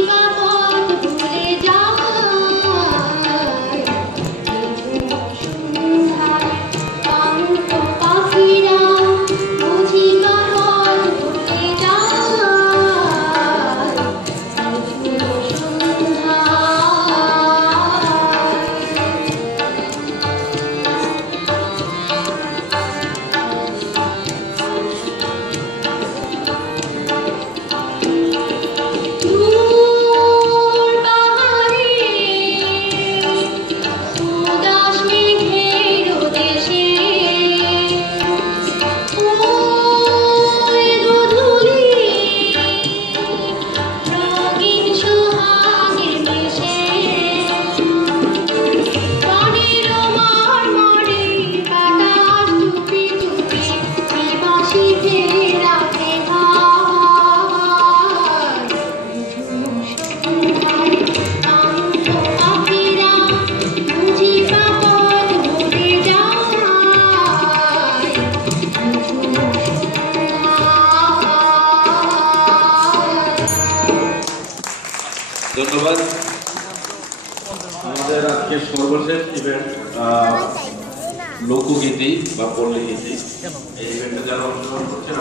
Viva ধন্যবাদ। আমাদের আজকে সর্বশেষ ইভেন্ট লোকগীতি বা পল্লীগীতি। এই ইভেন্টে যারা অংশগ্রহণ করছেন